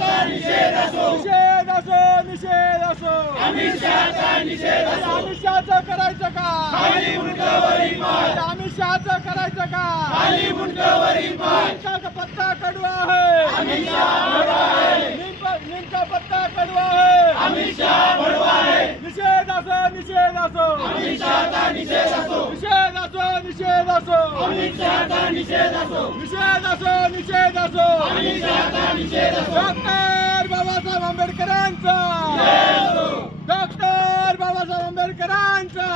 निषेध असो निषेध असो निषेध असो अमित शहाचा निषेध असो अमित शहाचं करायचं का? खाली मुंडकावरी माल अमित करायचं का? खाली मुंडकावरी माल का पत्ता कडवा आहे. अमित शहा आहे. निमका पत्ता कडवा आहे. अमिषा शहा कडवा आहे. निषेध असो निषेध असो अमित शहाचा निषेध असो निषेध असो निषेध असो अमित निषेध असो निषेध असो निषेध असो अमित डॉक्टर बाबासाहेब आंबेडकरांचा. डॉक्टर बाबासाहेब आंबेडकरांचा.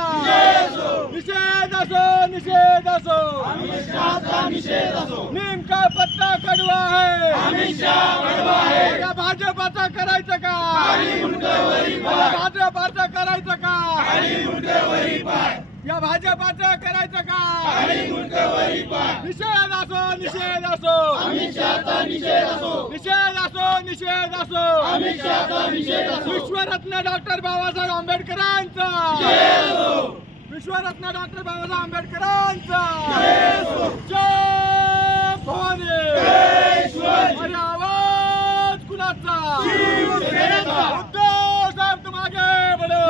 निषेध असो निषेध असो. नेमका पत्ता कडवा आहे. या भाजपाचा करायचं का? या भाजपाचं करायचं या भाजपाचं करायचं का? निषेध असो निषेध असो. निषेध असो. निषेध असो विश्वरत्न डॉक्टर बाबासाहेब आंबेडकरांचा. विश्वरत्न डॉक्टर बाबासाहेब आंबेडकरांचा. जय भवानी. अरे आवाज कुणाचा? उद्धव साहेब तुम आगे बढ़ो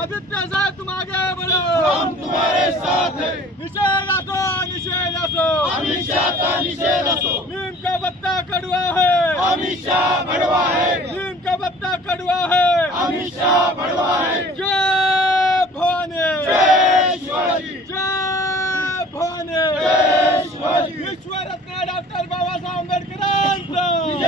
आदित्य साहेब तुम आगे बढ़ो निषेध असो निषेध असो. नीम का पत्ता कड़वा है. अमित शाह बड़वा है. नीम का पत्ता कड़वा है. अमित शाह